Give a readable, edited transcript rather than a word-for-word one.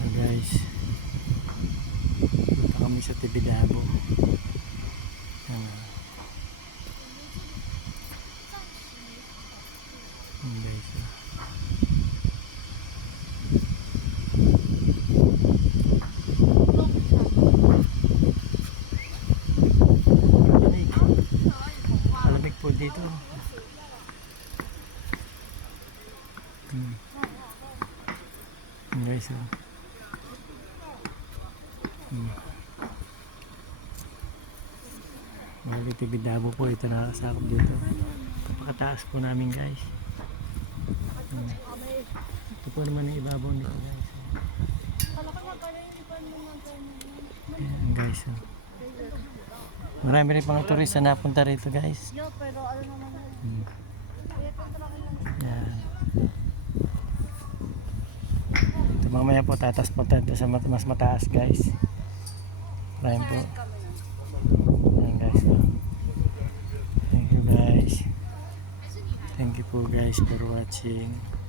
So guys, punta kami sa Tibidabo. Guys, malamig po dito. Guys, Bali Tibidabo po, ito nakakasakop dito. Napakataas po namin guys. Ito po naman ang ibabaw nito guys. Ayan guys. Marami rin pang turista na napunta rito guys. Ayan. Ito mamaya po tatas po tayo sa mas mataas guys. Marami po. Ayan guys. Thank you guys. Thank you po guys for watching.